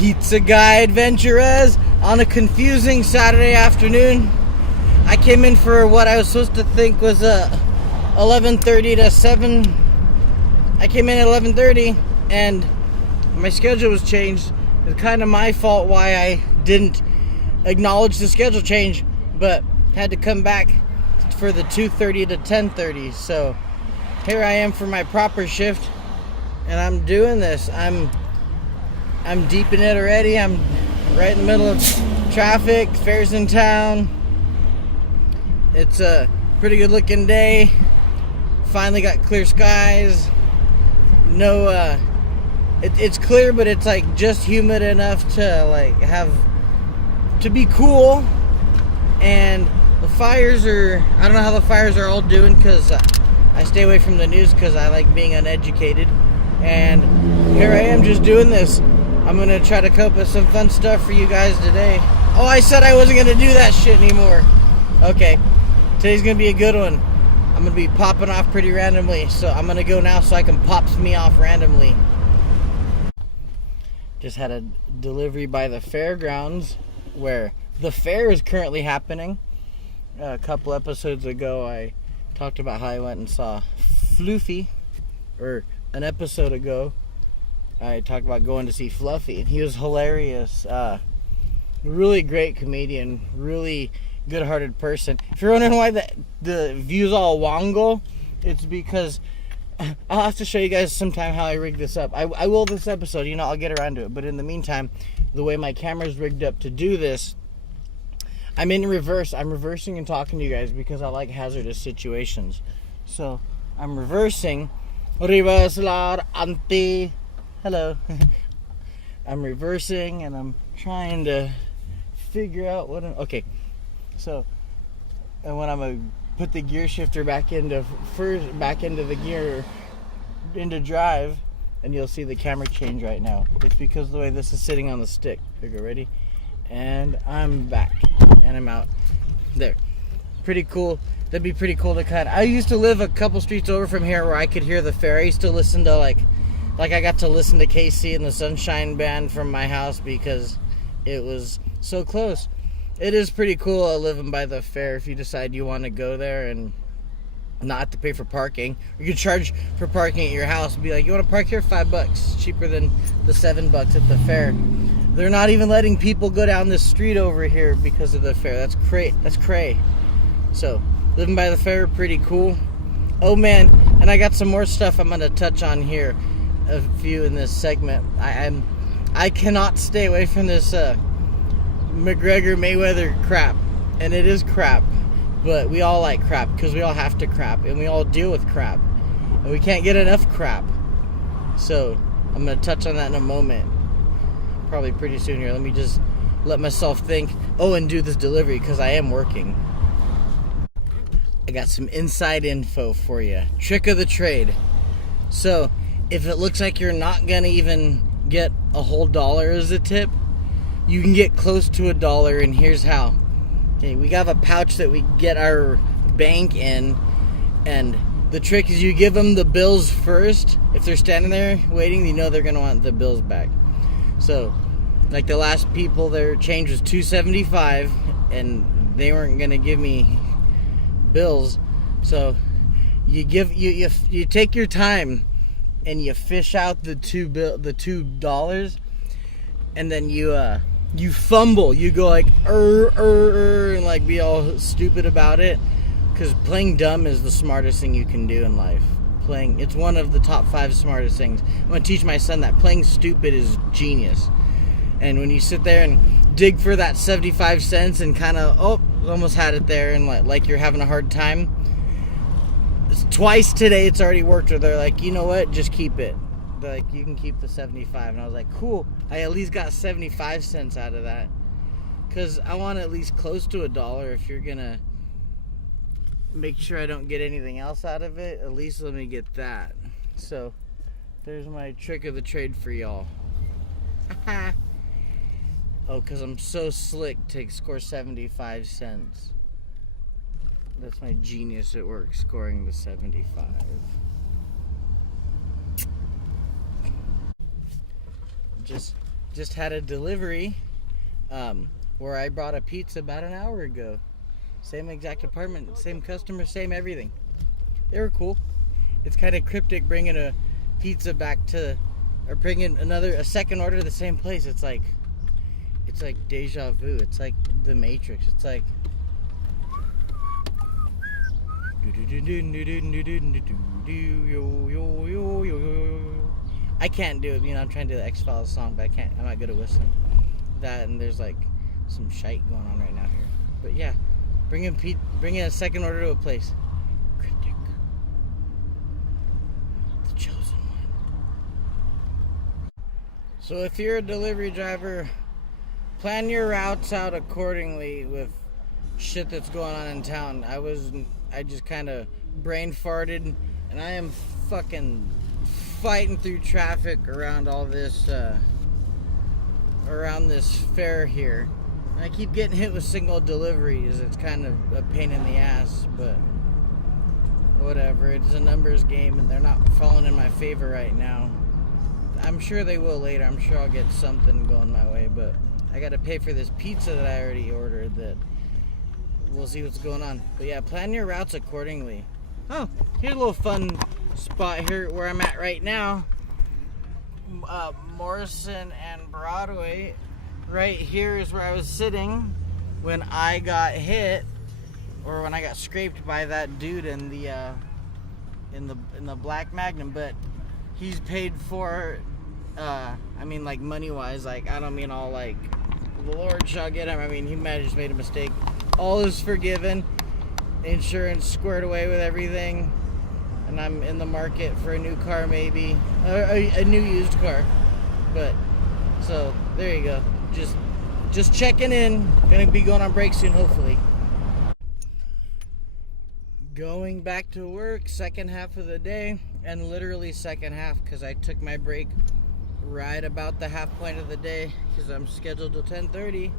Pizza guy AdventurEZ on a confusing Saturday afternoon. I came in for what I was supposed to think was 11:30 to 7. I came in at 11:30 and my schedule was changed. It's kind of my fault why I didn't acknowledge the schedule change, but had to come back for the 2:30 to 10:30. So here I am for my proper shift, and I'm doing this. I'm deep in it already. I'm right in the middle of traffic. Fair's in town. It's a pretty good looking day. Finally got clear skies. No, it's clear, but it's like just humid enough to like to be cool. And the fires are, I don't know how the fires are all doing, because I stay away from the news because I like being uneducated. And here I am just doing this. I'm going to try to come up with some fun stuff for you guys today. Oh, I said I wasn't going to do that shit anymore. Okay, today's going to be a good one. I'm going to be popping off pretty randomly. So I'm going to go now so I can pop me off randomly. Just had a delivery by the fairgrounds where the fair is currently happening. A couple episodes ago, I talked about how I went and saw Floofy, or an episode ago, I talked about going to see Fluffy, and he was hilarious. Really great comedian, really good-hearted person. If you're wondering why the view's all wongo, it's because I'll have to show you guys sometime how I rigged this up. I will this episode, I'll get around to it. But in the meantime, the way my camera's rigged up to do this, I'm in reverse. I'm reversing and talking to you guys because I like hazardous situations. So I'm reversing. Reverse Lord Auntie. Hello. I'm reversing and I'm trying to figure out what I'm... Okay. So, and when I'm gonna put the gear shifter back into the gear into drive, and you'll see the camera change right now. It's because of the way this is sitting on the stick. Here we go, ready? And I'm back. And I'm out. There. Pretty cool. That'd be pretty cool to cut. I used to live a couple streets over from here where I could hear the fair. I used to listen to like I got to listen to KC and the Sunshine Band from my house because it was so close. It is pretty cool living by the fair if you decide you want to go there and not have to pay for parking. You could charge for parking at your house and be like, you want to park here? $5. Cheaper than the $7 at the fair. They're not even letting people go down this street over here because of the fair. That's cray. So, living by the fair, pretty cool. Oh man, and I got some more stuff I'm going to touch on here. A few in this segment. I cannot stay away from this McGregor Mayweather crap. And it is crap. But we all like crap because we all have to crap. And we all deal with crap. And we can't get enough crap. So, I'm going to touch on that in a moment. Probably pretty soon here. Let me just let myself think. Oh, and do this delivery because I am working. I got some inside info for you. Trick of the trade. So, if it looks like you're not going to even get a whole dollar as a tip, you can get close to $1, and here's how. Okay, we have a pouch that we get our bank in, and the trick is you give them the bills first. If they're standing there waiting, they're going to want the bills back. So, like the last people, their change was $2.75, and they weren't going to give me bills. So, you take your time and you fish out the $2, and then you fumble. You go like and like be all stupid about it, because playing dumb is the smartest thing you can do in life. It's one of the top 5 smartest things. I'm gonna teach my son that playing stupid is genius. And when you sit there and dig for that 75 cents and kind of almost had it there, and like you're having a hard time, twice today it's already worked. Or they're like, you know what, just keep it. They're like, you can keep the 75. And I was like, cool, I at least got 75 cents out of that, because I want at least close to $1. If you're gonna make sure I don't get anything else out of it, at least let me get that. So there's my trick of the trade for y'all. Oh, because I'm so slick to score 75 cents. That's my genius at work, scoring the 75. just had a delivery where I brought a pizza about an hour ago. Same exact apartment, same customer, same everything. They were cool. It's kind of cryptic bringing a pizza back to, or bringing a second order to the same place. It's like deja vu. It's like the Matrix. It's like I can't do it. You know, I'm trying to do the X-Files song, but I can't. I'm not good at whistling. That, and there's like some shite going on right now here. But yeah, bringing a second order to a place. Cryptic. The chosen one. So if you're a delivery driver, plan your routes out accordingly with shit that's going on in town. I just kind of brain farted, and I am fucking fighting through traffic around all this, around this fair here. And I keep getting hit with single deliveries. It's kind of a pain in the ass, but whatever. It's a numbers game, and they're not falling in my favor right now. I'm sure they will later. I'm sure I'll get something going my way, but I gotta pay for this pizza that I already ordered. That we'll see what's going on. But yeah, plan your routes accordingly. Oh, here's a little fun spot here where I'm at right now. Morrison and Broadway. Right here is where I was sitting when I got hit, or when I got scraped by that dude in the black Magnum. But he's paid for. I mean, like money wise. Like, I don't mean all like the Lord shall get him. I mean, he might have just made a mistake. All is forgiven. Insurance squared away with everything, and I'm in the market for a new car, maybe a new used car. But so there you go. Just checking in. Gonna be going on break soon, hopefully. Going back to work, second half of the day, and literally second half because I took my break right about the half point of the day because I'm scheduled till 10:30,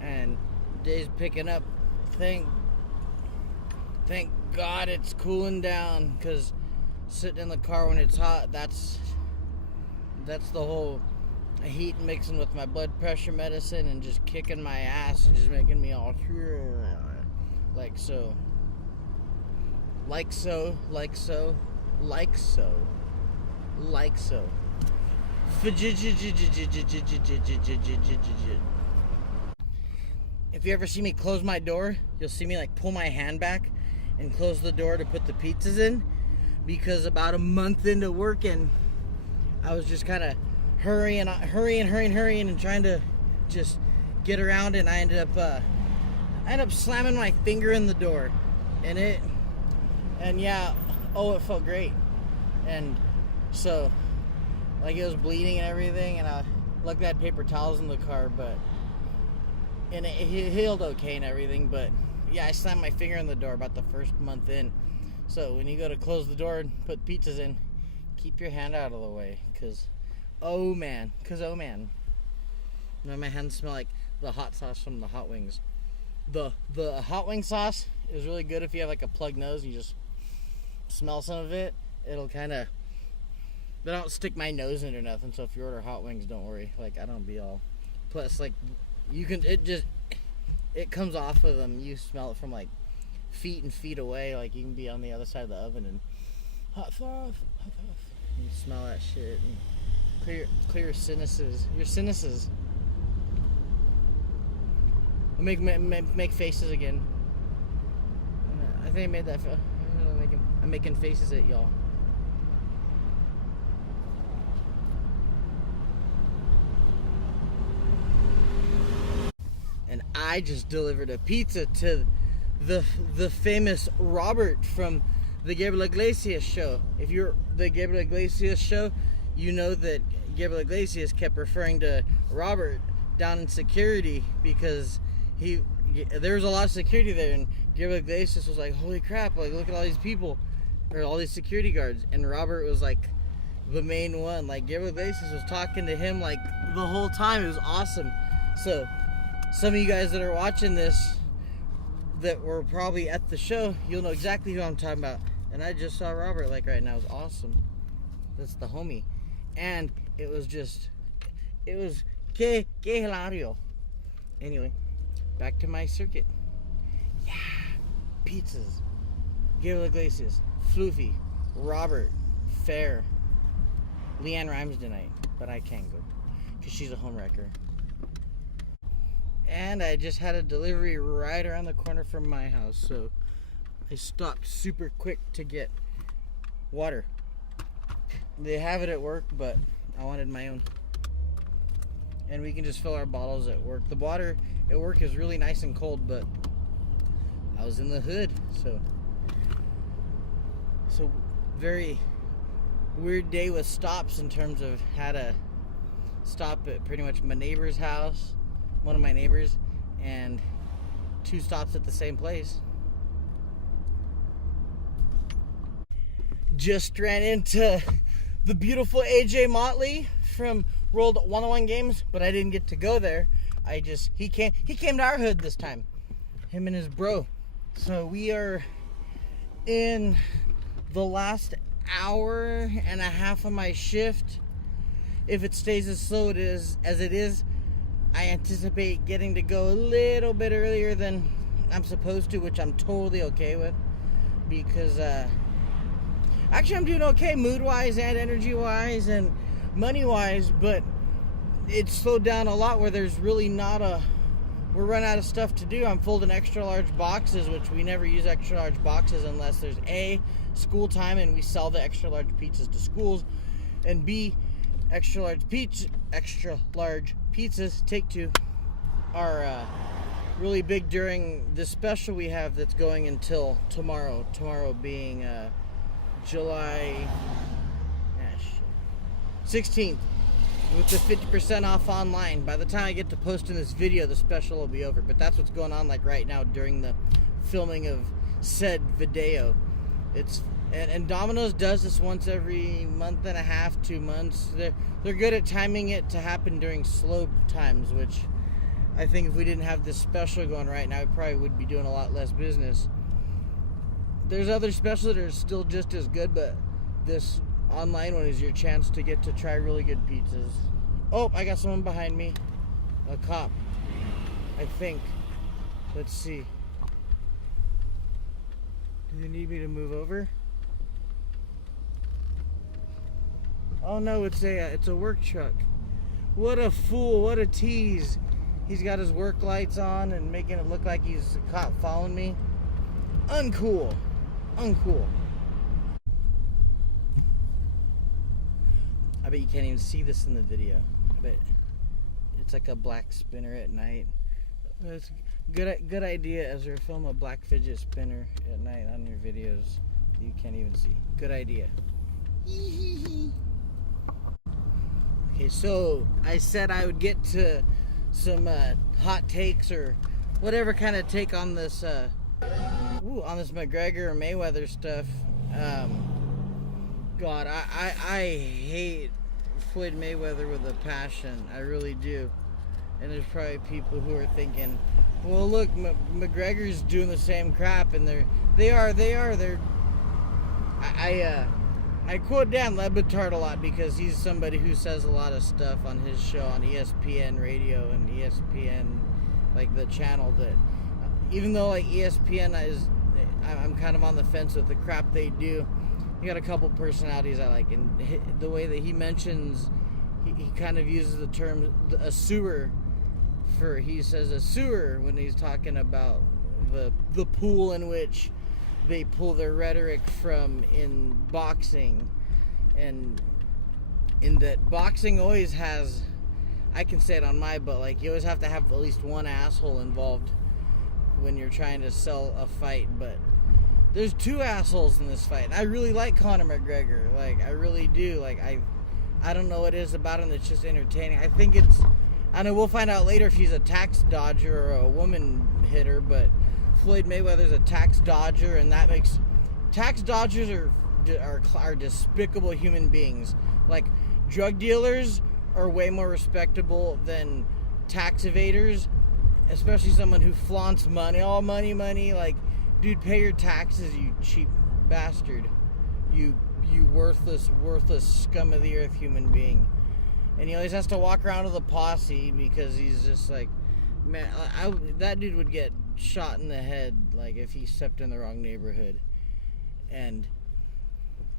and day's picking up. Thank God it's cooling down, because sitting in the car when it's hot, that's the whole heat mixing with my blood pressure medicine and just kicking my ass and just making me all like so. If you ever see me close my door, you'll see me like pull my hand back and close the door to put the pizzas in, because about a month into working, I was just kind of hurrying and trying to just get around, and I ended up slamming my finger in the door, and it felt great. And so like it was bleeding and everything, and I luckily had paper towels in the car, and it healed okay and everything. But yeah, I slammed my finger in the door about the first month in. So when you go to close the door and put pizzas in, keep your hand out of the way, cause oh man, now my hands smell like the hot sauce from the hot wings. The hot wing sauce is really good if you have like a plugged nose. You just smell some of it. It'll kind of, but I don't stick my nose in it or nothing. So if you order hot wings, don't worry. Like, I don't be all. Plus, like, you can, it comes off of them. You smell it from like feet and feet away. Like, you can be on the other side of the oven and hot sauce. You smell that shit and clear your sinuses. Your sinuses. Make faces again. I think I made that. I'm making faces at y'all. And I just delivered a pizza to the famous Robert from the Gabriel Iglesias show. If you're the Gabriel Iglesias show, you know that Gabriel Iglesias kept referring to Robert down in security because there was a lot of security there, and Gabriel Iglesias was like, holy crap, like, look at all these people, or all these security guards, and Robert was like the main one. Like, Gabriel Iglesias was talking to him like the whole time. It was awesome. So some of you guys that are watching this that were probably at the show, you'll know exactly who I'm talking about. And I just saw Robert like right now. It was awesome. That's the homie. And it was just It was que hilario. Anyway, back to my circuit. Yeah, pizzas. Gabriel Iglesias, Floofy, Robert, Fair, Leanne Rhymes tonight, but I can't go because she's a homewrecker. And I just had a delivery right around the corner from my house, so I stopped super quick to get water. They have it at work, but I wanted my own. And we can just fill our bottles at work. The water at work is really nice and cold, but I was in the hood, so very weird day with stops in terms of had to stop at pretty much my neighbor's house, one of my neighbors, and 2 stops at the same place. Just ran into the beautiful AJ Motley from World 101 Games, but I didn't get to go there. He came to our hood this time, him and his bro. So we are in the last hour and a half of my shift. If it stays as slow as it is, I anticipate getting to go a little bit earlier than I'm supposed to, which I'm totally okay with, because actually I'm doing okay mood-wise and energy-wise and money-wise, but it's slowed down a lot where there's really we're running out of stuff to do. I'm folding extra large boxes, which we never use extra large boxes unless there's A, school time and we sell the extra large pizzas to schools, and B, extra large pizzas, take 2, are really big during this special we have that's going until tomorrow. Tomorrow being July 16th, with the 50% off online. By the time I get to posting this video, the special will be over. But that's what's going on like right now during the filming of said video. And Domino's does this once every month and a half, 2 months. They're good at timing it to happen during slow times, which I think if we didn't have this special going right now, we probably would be doing a lot less business. There's other specials that are still just as good, but this online one is your chance to get to try really good pizzas. Oh, I got someone behind me. A cop, I think. Let's see. Do they need me to move over? Oh no, it's a work truck. What a fool, what a tease. He's got his work lights on and making it look like he's a cop following me. Uncool. I bet you can't even see this in the video. I bet it's like a black spinner at night. It's good idea, Ezra. Film a black fidget spinner at night on your videos. You can't even see. Good idea. Okay, so I said I would get to some hot takes or whatever kind of take on this on this McGregor or Mayweather stuff. God, I hate Floyd Mayweather with a passion. I really do. And there's probably people who are thinking, well, look, McGregor's doing the same crap, and I quote Dan Le Batard a lot because he's somebody who says a lot of stuff on his show on ESPN radio and ESPN, like the channel that, even though like ESPN I'm kind of on the fence with the crap they do. You got a couple personalities I like, and the way that he mentions, he kind of uses the term a sewer he says a sewer when he's talking about the pool in which they pull their rhetoric from in boxing, and in that boxing always has, I can say it on my butt, like you always have to have at least one asshole involved when you're trying to sell a fight, but there's 2 assholes in this fight. I really like Conor McGregor, like I really do. Like I don't know what it is about him that's just entertaining. I know we'll find out later if he's a tax dodger or a woman hitter, but Floyd Mayweather's a tax dodger, and that makes tax dodgers are despicable human beings. Like drug dealers are way more respectable than tax evaders, especially someone who flaunts money. All money. Like, dude, pay your taxes, you cheap bastard. You worthless scum of the earth human being. And he always has to walk around with a posse because he's just like, man, that dude would get shot in the head like if he stepped in the wrong neighborhood. And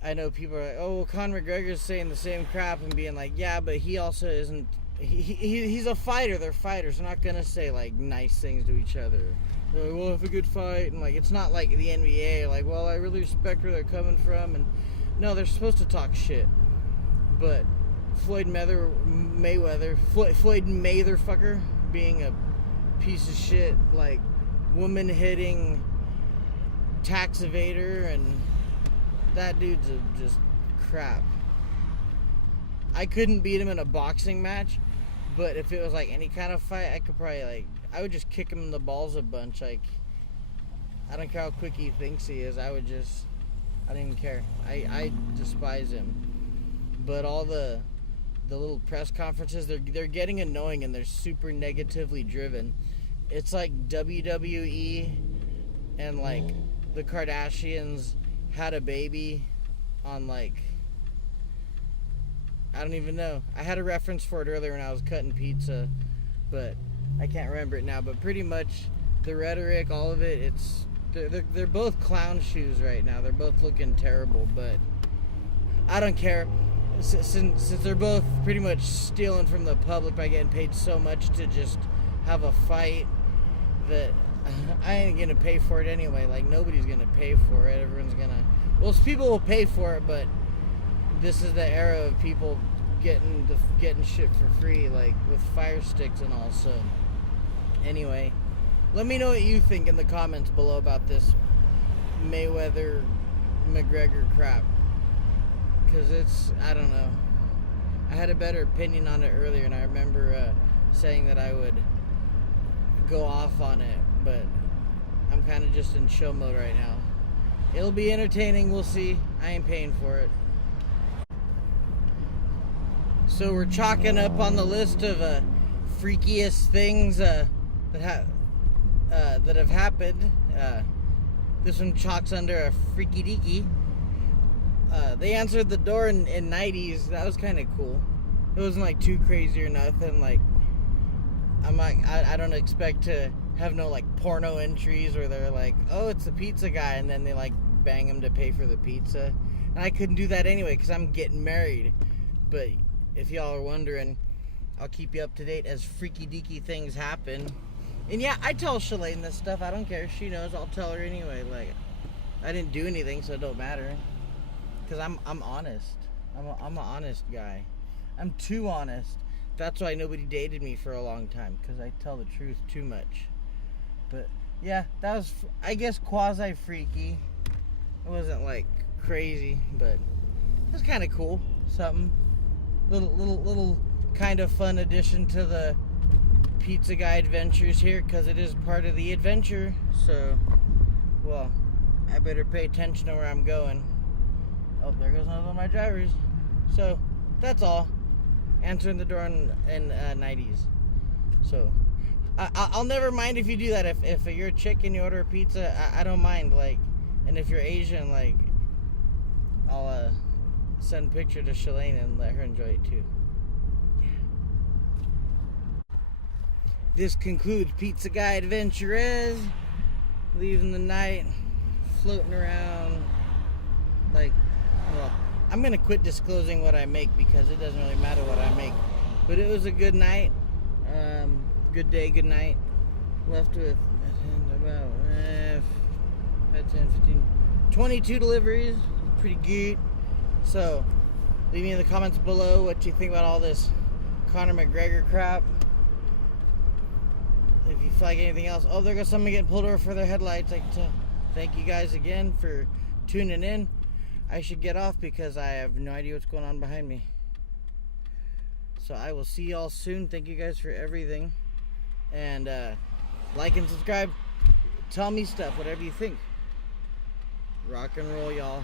I know people are like, oh, well, Conor McGregor's saying the same crap and being like, yeah, but he also isn't. He's a fighter. They're fighters. They're not gonna say like nice things to each other. They're like, well, have a good fight, and like it's not like the NBA. Like, well, I really respect where they're coming from, and no, they're supposed to talk shit. But Floyd Mayweather being a piece of shit, like woman hitting tax evader, and that dude's just crap. I couldn't beat him in a boxing match, but if it was like any kind of fight, I could probably I would just kick him in the balls a bunch. Like, I don't care how quick he thinks he is. I don't even care. I despise him. But all the little press conferences, they're getting annoying and they're super negatively driven. It's like WWE and like the Kardashians had a baby on like, I don't even know. I had a reference for it earlier when I was cutting pizza, but I can't remember it now. But pretty much the rhetoric, all of it, they're both clown shoes right now. They're both looking terrible, but I don't care. Since they're both pretty much stealing from the public by getting paid so much to just have a fight that I ain't gonna pay for it anyway. Like, nobody's gonna pay for it. Everyone's gonna, well, people will pay for it, but this is the era of people getting shit for free, like with fire sticks and all. So anyway, let me know what you think in the comments below about this Mayweather McGregor crap, because it's, I don't know, I had a better opinion on it earlier, and I remember saying that I would go off on it, but I'm kind of just in show mode right now. It'll be entertaining, we'll see. I ain't paying for it. So we're chalking up on the list of freakiest things that have happened. This one chalks under a freaky deaky. They answered the door in 90s. That was kind of cool. It wasn't like too crazy or nothing. Like, I'm like, I don't expect to have no like porno entries where they're like, oh, it's the pizza guy, and then they like bang him to pay for the pizza. And I couldn't do that anyway because I'm getting married. But if y'all are wondering, I'll keep you up to date as freaky deaky things happen. And yeah, I tell Shalane this stuff. I don't care. She knows. I'll tell her anyway. Like, I didn't do anything, so it don't matter. Because I'm honest. I'm an honest guy. I'm too honest. That's why nobody dated me for a long time, because I tell the truth too much. But yeah, that was, I guess, quasi freaky. It wasn't like crazy, but it was kind of cool. Something. Little kind of fun addition to the pizza guy adventures here, because it is part of the adventure. So, well, I better pay attention to where I'm going. Oh, there goes another one of my drivers. So that's all. Answering the door in 90s. So I'll never mind if you do that. If you're a chick and you order a pizza, I don't mind. Like, and if you're Asian, like, I'll send a picture to Shalane and let her enjoy it too. Yeah. This concludes Pizza Guy AdventurEZ. Leaving the night, floating around. Like, well, I'm gonna quit disclosing what I make because it doesn't really matter what I make. But it was a good night. Good day, good night. Left with about 10, 15, 22 deliveries. Pretty good. So, leave me in the comments below what you think about all this Conor McGregor crap. If you feel like anything else. Oh, there goes somebody getting pulled over for their headlights. Thank you guys again for tuning in. I should get off because I have no idea what's going on behind me. So I will see y'all soon. Thank you guys for everything. And like and subscribe. Tell me stuff, whatever you think. Rock and roll, y'all.